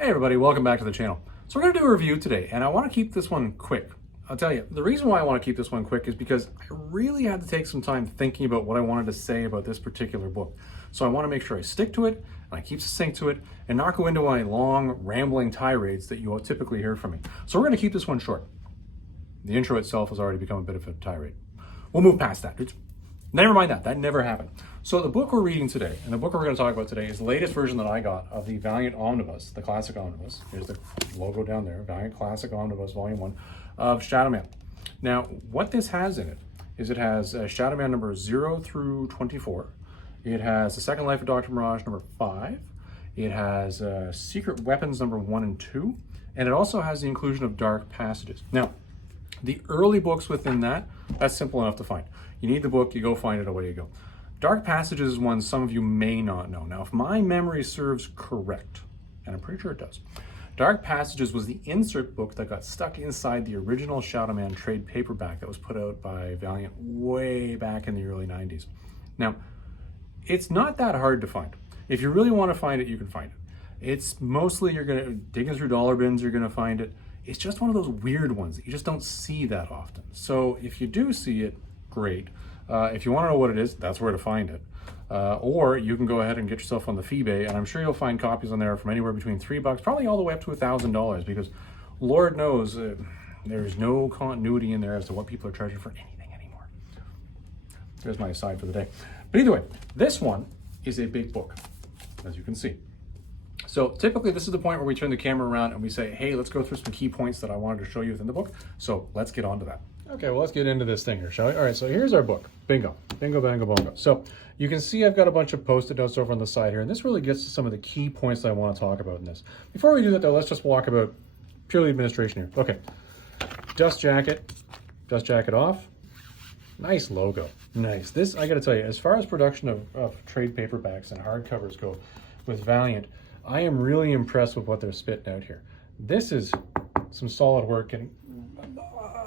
Hey everybody, welcome back to the channel. So we're going to do a review today, and I want to keep this one quick. I'll tell you, the reason why I want to keep this one quick is because I really had to take some time thinking about what I wanted to say about this particular book. So I want to make sure I stick to it, and I keep succinct to it, and not go into my long, rambling tirades that you all typically hear from me. So we're going to keep this one short. The intro itself has already become a bit of a tirade. We'll move past that. Never mind that. That never happened. So the book we're reading today, and the book we're going to talk about today, is the latest version that I got of the Valiant Omnibus, the Classic Omnibus. Here's the logo down there, Valiant Classic Omnibus, Volume 1 of Shadowman. Now, what this has in it is it has Shadowman number 0 through 24. It has The Second Life of Dr. Mirage number 5. It has Secret Weapons number 1 and 2. And it also has the inclusion of Dark Passages. Now, the early books within that's simple enough to find. You need the book, you go find it, away you go. Dark Passages is one some of you may not know. Now, if my memory serves correct, and I'm pretty sure it does, Dark Passages was the insert book that got stuck inside the original Shadowman trade paperback that was put out by Valiant way back in the early 90s. Now, it's not that hard to find. If you really want to find it, you can find it. It's mostly, you're going to, digging through dollar bins, you're going to find it. It's just one of those weird ones that you just don't see that often. So if you do see it, great. If you want to know what it is, that's where to find it. Or you can go ahead and get yourself on the Feebay, and I'm sure you'll find copies on there from anywhere between $3, probably all the way up to $1,000, because Lord knows there's no continuity in there as to what people are charging for anything anymore. There's my aside for the day. But either way, this one is a big book, as you can see. So typically this is the point where we turn the camera around and we say, hey, let's go through some key points that I wanted to show you within the book. So let's get on to that. Okay, well, let's get into this thing here, shall we? All right, so here's our book. Bingo. Bingo, bango, bongo. So you can see I've got a bunch of Post-it notes over on the side here, and this really gets to some of the key points that I want to talk about in this. Before we do that, though, let's just walk about purely administration here. Okay, dust jacket off. Nice logo. Nice. This, I got to tell you, as far as production of trade paperbacks and hardcovers go with Valiant, I am really impressed with what they're spitting out here. This is some solid work, and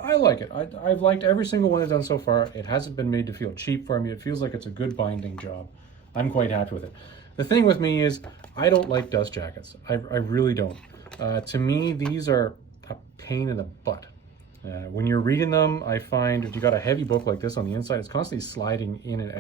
I like it. I've liked every single one they've done so far. It hasn't been made to feel cheap for me. It feels like it's a good binding job. I'm quite happy with it. The thing with me is I don't like dust jackets. I really don't. To me, these are a pain in the butt. When you're reading them, I find if you got a heavy book like this on the inside, it's constantly sliding in and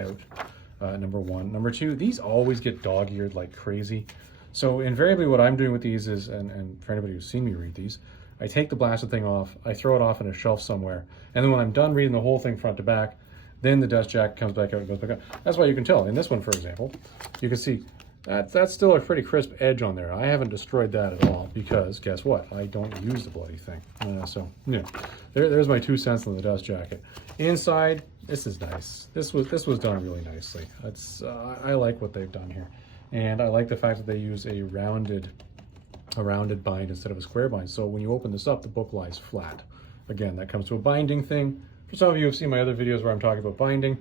out, number one. Number two, these always get dog-eared like crazy. So invariably what I'm doing with these is, and for anybody who's seen me read these, I take the blasted thing off, I throw it off on a shelf somewhere, and then when I'm done reading the whole thing front to back, then the dust jacket comes back out and goes back up. That's why you can tell. In this one, for example, you can see that's still a pretty crisp edge on there. I haven't destroyed that at all because, guess what? I don't use the bloody thing. So, yeah, there's my 2 cents on the dust jacket. Inside, this is nice. This was done really nicely. I like what they've done here. And I like the fact that they use a rounded bind instead of a square bind. So when you open this up, the book lies flat. Again, that comes to a binding thing. For some of you who have seen my other videos where I'm talking about binding,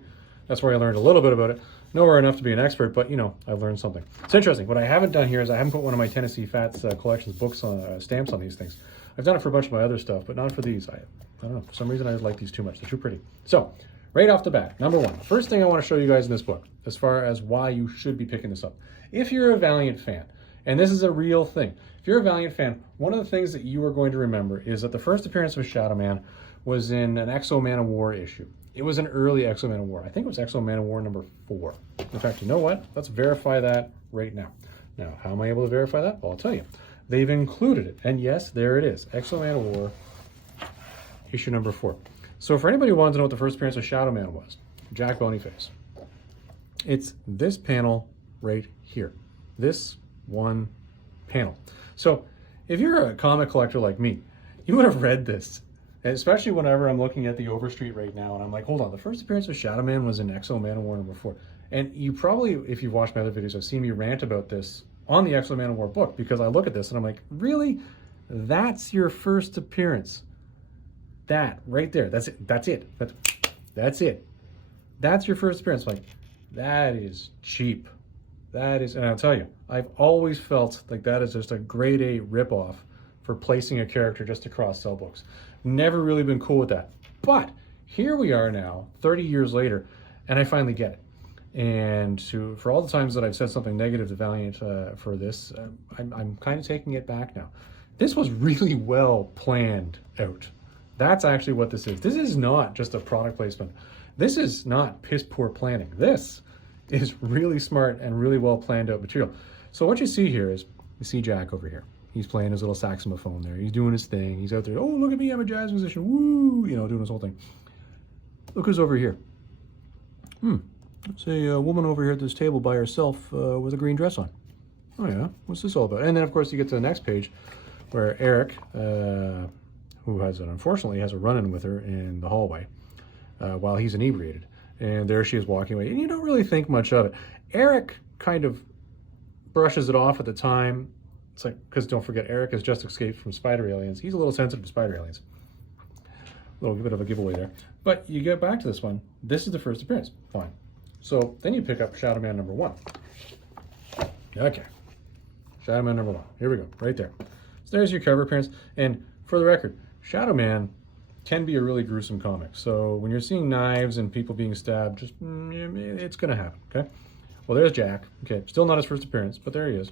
that's where I learned a little bit about it. Nowhere enough to be an expert, but you know, I've learned something. It's interesting. What I haven't done here is I haven't put one of my Tennessee Fats collections books on stamps on these things. I've done it for a bunch of my other stuff, but not for these. I don't know. For some reason, I just like these too much. They're too pretty. So right off the bat, number one, first thing I want to show you guys in this book, as far as why you should be picking this up. If you're a Valiant fan, and this is a real thing, if you're a Valiant fan, one of the things that you are going to remember is that the first appearance of Shadowman was in an Exo Man of War issue. It was an early Exo Man of War. I think it was Exo Man of War number 4. In fact, you know what? Let's verify that right now. Now, how am I able to verify that? Well, I'll tell you. They've included it. And yes, there it is. Exo Man of War, issue number 4. So for anybody who wants to know what the first appearance of Shadowman was, Jack Bonyface, it's this panel right here. This one panel. So if you're a comic collector like me, you would have read this, especially whenever I'm looking at the Overstreet right now and I'm like, hold on, the first appearance of Shadowman was in Exo Man of War number 4. And you probably, if you've watched my other videos, have seen me rant about this on the Exo Man of War book, because I look at this and I'm like, really? That's your first appearance? That right there, that's it, that's it, that's it. That's your first appearance. Like, that is cheap. That is, and I'll tell you, I've always felt like that is just a grade A ripoff for placing a character just across cell books. Never really been cool with that. But here we are now, 30 years later, and I finally get it. And for all the times that I've said something negative to Valiant for this, I'm kind of taking it back now. This was really well planned out. That's actually what this is. This is not just a product placement. This is not piss poor planning. This is really smart and really well planned out material. So what you see here is, you see Jack over here. He's playing his little saxophone there. He's doing his thing. He's out there, oh, look at me, I'm a jazz musician. Woo, you know, doing his whole thing. Look who's over here. It's a woman over here at this table by herself with a green dress on. Oh yeah, what's this all about? And then of course you get to the next page where Eric, who unfortunately has a run-in with her in the hallway while he's inebriated. And there she is walking away. And you don't really think much of it. Eric kind of brushes it off at the time. It's like, because don't forget, Eric has just escaped from spider aliens. He's a little sensitive to spider aliens. A little bit of a giveaway there. But you get back to this one. This is the first appearance. Fine. So then you pick up Shadowman number 1. Okay. Shadowman number 1. Here we go. Right there. So there's your cover appearance. And for the record, Shadowman can be a really gruesome comic. So when you're seeing knives and people being stabbed, just it's going to happen. Okay. Well, there's Jack. Okay. Still not his first appearance, but there he is.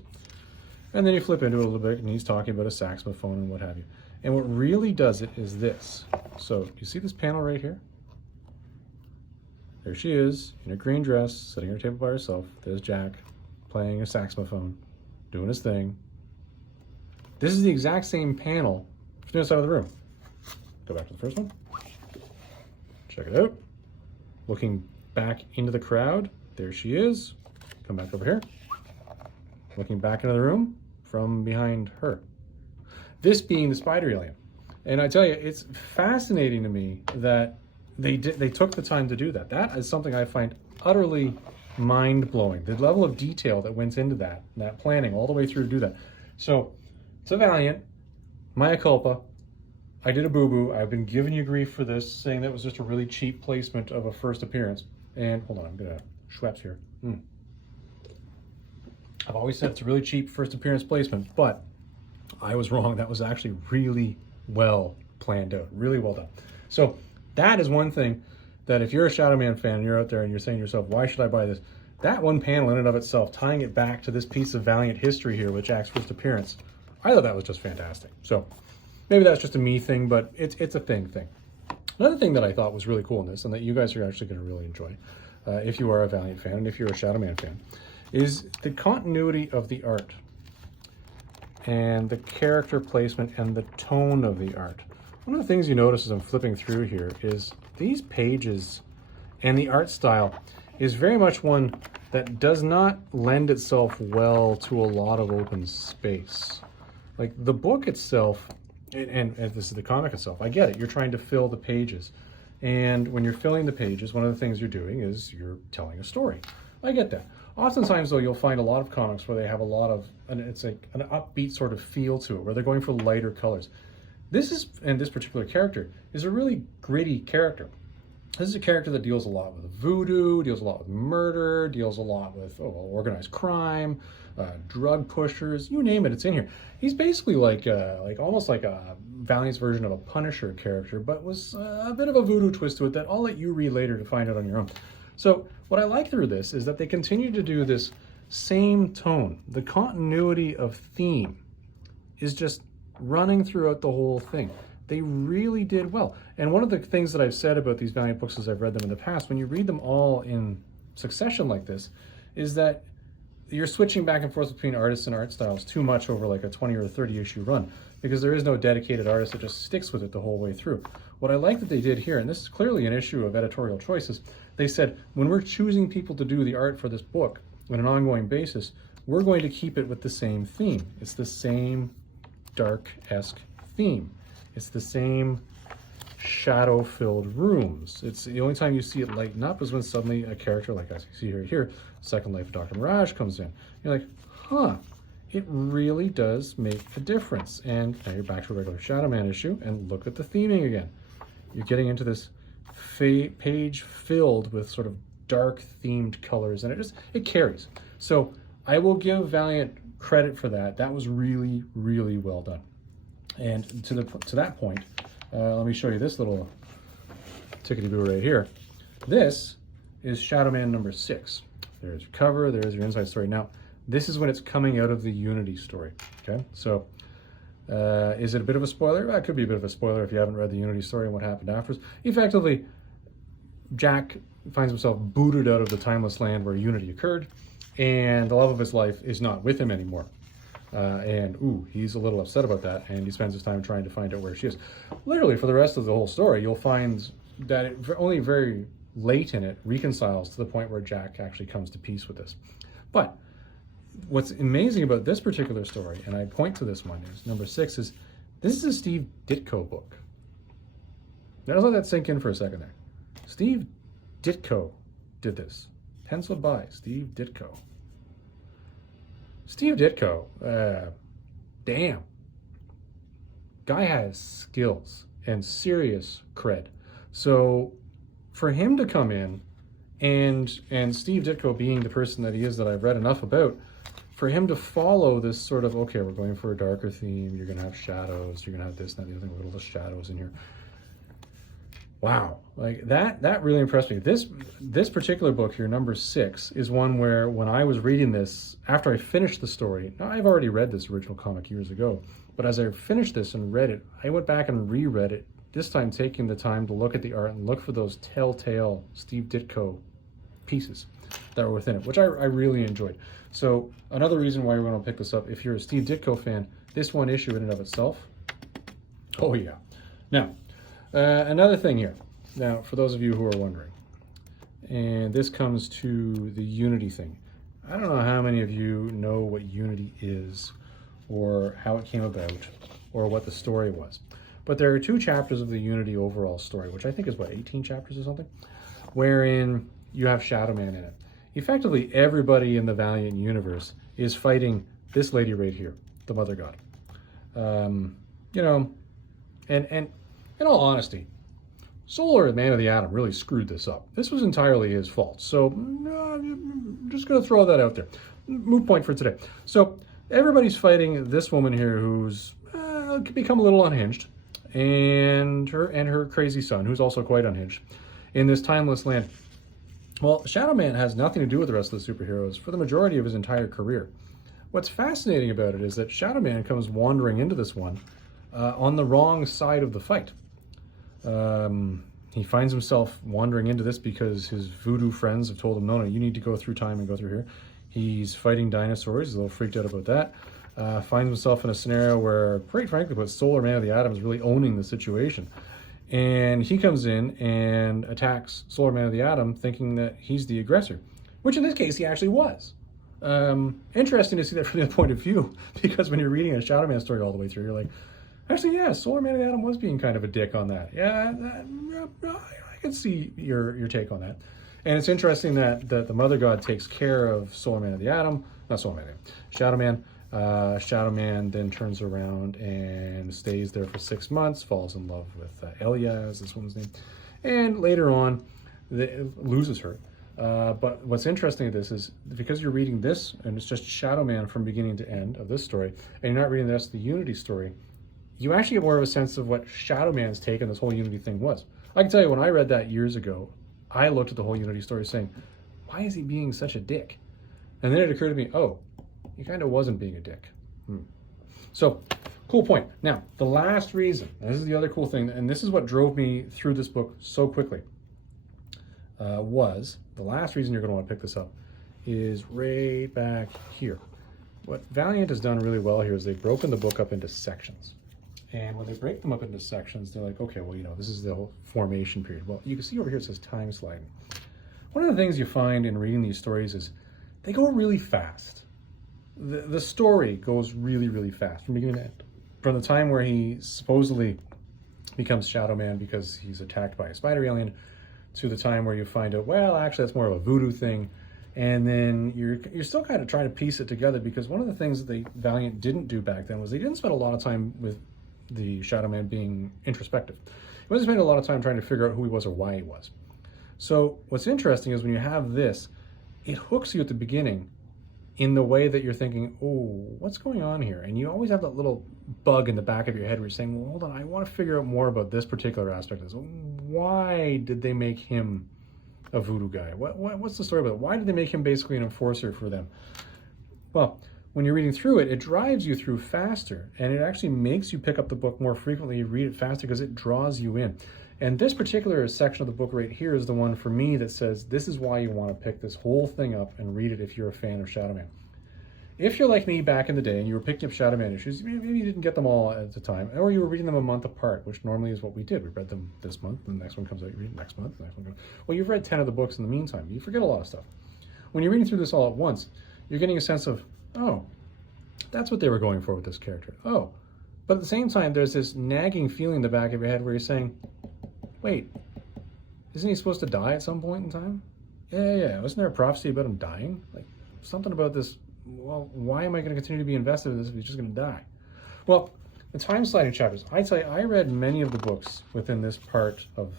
And then you flip into it a little bit, and he's talking about a saxophone and what have you. And what really does it is this. So you see this panel right here? There she is in her green dress, sitting at her table by herself. There's Jack playing a saxophone, doing his thing. This is the exact same panel from the other side of the room. Go back to the first one. Check it out. Looking back into the crowd. There she is. Come back over here. Looking back into the room from behind her. This being the spider alien. And I tell you, it's fascinating to me that they took the time to do that. That is something I find utterly mind-blowing. The level of detail that went into that planning all the way through to do that. So, it's a Valiant, mea culpa. I did a boo-boo. I've been giving you grief for this, saying that was just a really cheap placement of a first appearance. And, hold on, I'm gonna Schweppes here. I've always said it's a really cheap first appearance placement, but I was wrong. That was actually really well planned out, really well done. So that is one thing that if you're a Shadowman fan and you're out there and you're saying to yourself, why should I buy this? That one panel in and of itself, tying it back to this piece of Valiant history here with Jack's first appearance, I thought that was just fantastic. So maybe that's just a me thing, but it's a thing. Another thing that I thought was really cool in this, and that you guys are actually going to really enjoy, if you are a Valiant fan and if you're a Shadowman fan, is the continuity of the art and the character placement and the tone of the art. One of the things you notice as I'm flipping through here is these pages and the art style is very much one that does not lend itself well to a lot of open space. Like the book itself, and this is the comic itself, I get it, you're trying to fill the pages. And when you're filling the pages, one of the things you're doing is you're telling a story. I get that. Oftentimes, though, you'll find a lot of comics where they have a lot of, it's like an upbeat sort of feel to it, where they're going for lighter colors. This particular character is a really gritty character. This is a character that deals a lot with voodoo, deals a lot with murder, deals a lot with organized crime, drug pushers, you name it, it's in here. He's basically like almost like a Valiant's version of a Punisher character, but was a bit of a voodoo twist to it that I'll let you read later to find out on your own. So what I like through this is that they continue to do this same tone. The continuity of theme is just running throughout the whole thing. They really did well. And one of the things that I've said about these Valiant books as I've read them in the past, when you read them all in succession like this, is that you're switching back and forth between artists and art styles too much over like a 20 or a 30 issue run, because there is no dedicated artist that just sticks with it the whole way through. What I like that they did here, and this is clearly an issue of editorial choices, they said, when we're choosing people to do the art for this book on an ongoing basis, we're going to keep it with the same theme. It's the same dark-esque theme. It's the same shadow-filled rooms. It's the only time you see it lighten up is when suddenly a character, like as you see here, Second Life of Dr. Mirage comes in. You're like, huh, it really does make a difference. And now you're back to a regular Shadowman issue, and look at the theming again. You're getting into this page filled with sort of dark themed colors, and it carries. So I will give Valiant credit for that. That was really, really well done. And to that point, let me show you this little tickety-boo right here. This is Shadowman number 6. There's your cover, there's your inside story. Now, this is when it's coming out of the Unity story, okay? So, is it a bit of a spoiler? Well, it could be a bit of a spoiler if you haven't read the Unity story and what happened afterwards. Effectively, Jack finds himself booted out of the timeless land where Unity occurred, and the love of his life is not with him anymore. He's a little upset about that, and he spends his time trying to find out where she is. Literally, for the rest of the whole story, you'll find that it only very late in it reconciles to the point where Jack actually comes to peace with this. But what's amazing about this particular story, and I point to this one, is number 6, is this is a Steve Ditko book. Now, let's let that sink in for a second there. Steve Ditko did this. Penciled by Steve Ditko. Steve Ditko, damn. Guy has skills and serious cred. So for him to come in and Steve Ditko being the person that he is that I've read enough about, for him to follow this sort of, okay, we're going for a darker theme, you're going to have shadows, you're going to have this and that, the other thing, little shadows in here. Wow, like that really impressed me. This particular book here, number 6, is one where when I was reading this, after I finished the story, now I've already read this original comic years ago, but as I finished this and read it, I went back and reread it, this time taking the time to look at the art and look for those telltale Steve Ditko pieces that were within it, which I really enjoyed. So another reason why we're going to pick this up, if you're a Steve Ditko fan, this one issue in and of itself, oh yeah. Now, another thing here. Now, for those of you who are wondering, and this comes to the Unity thing. I don't know how many of you know what Unity is, or how it came about, or what the story was. But there are 2 chapters of the Unity overall story, which I think is, what, 18 chapters or something? Wherein you have Shadowman in it. Effectively, everybody in the Valiant universe is fighting this lady right here, the Mother God. You know, and in all honesty, Solar, Man of the Atom, really screwed this up. This was entirely his fault. So, I'm just going to throw that out there. Moot point for today. So, everybody's fighting this woman here who's become a little unhinged, and her crazy son, who's also quite unhinged, in this timeless land. Well, Shadowman has nothing to do with the rest of the superheroes for the majority of his entire career. What's fascinating about it is that Shadowman comes wandering into this one on the wrong side of the fight. He finds himself wandering into this because his voodoo friends have told him, no, you need to go through time and go through here. He's fighting dinosaurs. He's a little freaked out about that. Finds himself in a scenario where, quite frankly, but Solar Man of the Atom is really owning the situation. And he comes in and attacks Solar Man of the Atom thinking that he's the aggressor, which in this case he actually was. Interesting to see that from the point of view, because when you're reading a Shadowman story all the way through, you're like, actually, yeah, Solar Man of the Atom was being kind of a dick on that. Yeah, I can see your take on that. And it's interesting that the Mother God takes care of Solar Man of the Atom, not Solar Man, Shadowman. Shadowman then turns around and stays there for 6 months, falls in love with Elia, is this woman's name, and later on loses her. But what's interesting at this is, because you're reading this, and it's just Shadowman from beginning to end of this story, and you're not reading the rest of the Unity story, you actually get more of a sense of what Shadowman's take on this whole Unity thing was. I can tell you, when I read that years ago, I looked at the whole Unity story saying, why is he being such a dick? And then it occurred to me, oh, he kind of wasn't being a dick. So, cool point. Now, the last reason, and this is the other cool thing, and this is what drove me through this book so quickly, was the last reason you're going to want to pick this up is right back here. What Valiant has done really well here is they've broken the book up into sections. And when they break them up into sections, they're like, okay, well, this is the whole formation period. Well, you can see over here it says time sliding. One of the things you find in reading these stories is they go really fast. The story goes really, really fast from beginning to end. From the time where he supposedly becomes Shadowman because he's attacked by a spider alien, to the time where you find out, well, actually that's more of a voodoo thing. And then you're still kind of trying to piece it together, because one of the things that the Valiant didn't do back then was they didn't spend a lot of time with the Shadowman being introspective. He wasn't spending a lot of time trying to figure out who he was or why he was. So what's interesting is when you have this, it hooks you at the beginning in the way that you're thinking, oh, what's going on here? And you always have that little bug in the back of your head where you're saying, well, hold on, I want to figure out more about this particular aspect of this. Why did they make him a voodoo guy? What's the story about it? Why did they make him basically an enforcer for them? Well, when you're reading through it, it drives you through faster, and it actually makes you pick up the book more frequently. You read it faster because it draws you in. And this particular section of the book right here is the one for me that says this is why you want to pick this whole thing up and read it if you're a fan of Shadowman. If you're like me back in the day and you were picking up Shadowman issues, maybe you didn't get them all at the time, or you were reading them a month apart, which normally is what we did. We read them this month, and the next one comes out, you read it next month, the next one comes out. Well, you've read 10 of the books in the meantime. You forget a lot of stuff. When you're reading through this all at once, you're getting a sense of, oh, that's what they were going for with this character. Oh, but at the same time, there's this nagging feeling in the back of your head where you're saying, wait, isn't he supposed to die at some point in time? Yeah. Wasn't there a prophecy about him dying? Like, something about this, well, why am I going to continue to be invested in this if he's just going to die? Well, the time sliding chapters, I tell you, I read many of the books within this part of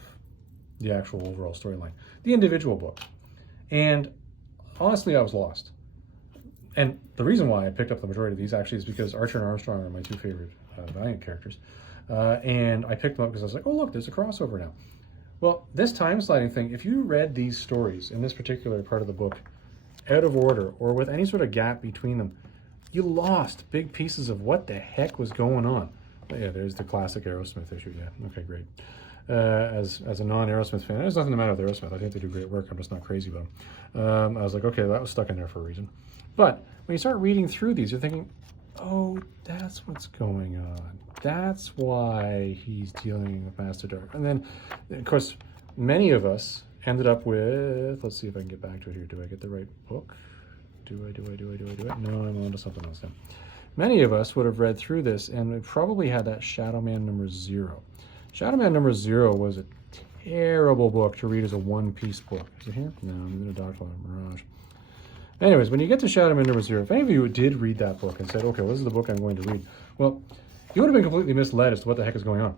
the actual overall storyline, the individual books. And honestly, I was lost. And the reason why I picked up the majority of these actually is because Archer and Armstrong are my two favorite Valiant characters. And I picked them up because I was like, oh, look, there's a crossover now. Well, this time sliding thing, if you read these stories in this particular part of the book out of order or with any sort of gap between them, you lost big pieces of what the heck was going on. But yeah, there's the classic Aerosmith issue. Yeah, okay, great. As a non-Aerosmith fan, there's nothing the matter with Aerosmith. I think they do great work. I'm just not crazy about them. I was like, okay, that was stuck in there for a reason. But when you start reading through these, you're thinking, oh, that's what's going on. That's why he's dealing with Master Dark. And then, of course, many of us ended up with, let's see if I can get back to it here. Do I get the right book? Do I? No, I'm on to something else now. Many of us would have read through this and we probably had that Shadowman number 0. Shadowman number 0 was a terrible book to read as a one-piece book. Is it here? No, I'm in a Dark Mirage. Anyways, when you get to Shadowman number 0, if any of you did read that book and said, okay, well, this is the book I'm going to read, well, you would have been completely misled as to what the heck is going on.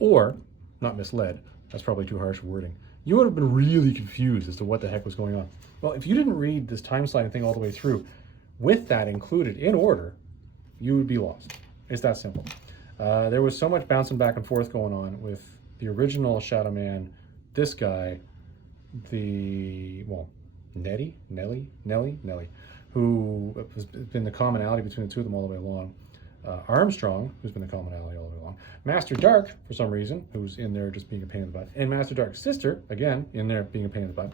Or, not misled, that's probably too harsh wording. You would have been really confused as to what the heck was going on. Well, if you didn't read this time sliding thing all the way through, with that included in order, you would be lost. It's that simple. There was so much bouncing back and forth going on with the original Shadowman, this guy, Nellie, who has been the commonality between the two of them all the way along. Armstrong, who's been the commonality all the way along. Master Dark, for some reason, who's in there just being a pain in the butt. And Master Dark's sister, again, in there being a pain in the butt.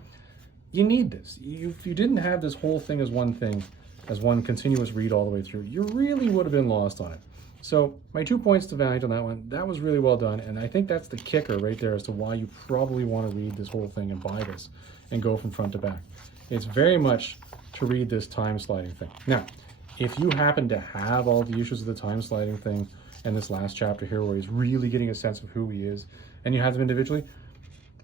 You need this. If you didn't have this whole thing, as one continuous read all the way through, you really would have been lost on it. So my 2 points to Valiant on that one, that was really well done. And I think that's the kicker right there as to why you probably want to read this whole thing and buy this and go from front to back. It's very much to read this time sliding thing. Now, if you happen to have all the issues of the time sliding thing and this last chapter here where he's really getting a sense of who he is, and you have them individually,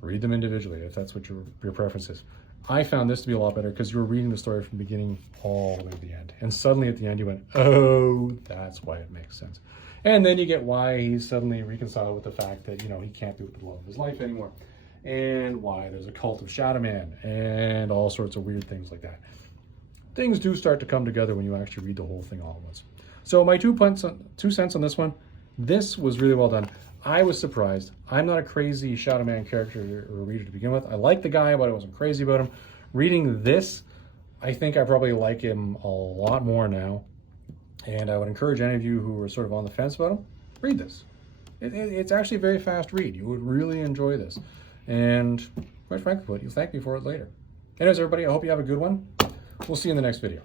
read them individually if that's what your preference is. I found this to be a lot better because you were reading the story from the beginning all the way to the end. And suddenly at the end you went, oh, that's why it makes sense. And then you get why he's suddenly reconciled with the fact that, he can't do it with the love of his life anymore. And why there's a cult of Shadowman and all sorts of weird things like that. Things do start to come together when you actually read the whole thing all at once. So my 2 cents on this one, this was really well done. I was surprised. I'm not a crazy Shadowman character or reader to begin with. I like the guy, but I wasn't crazy about him. Reading this, I think I probably like him a lot more now. And I would encourage any of you who are sort of on the fence about him, read this. It's actually a very fast read. You would really enjoy this. And quite frankly, you'll thank me for it later. Anyways, everybody, I hope you have a good one. We'll see you in the next video.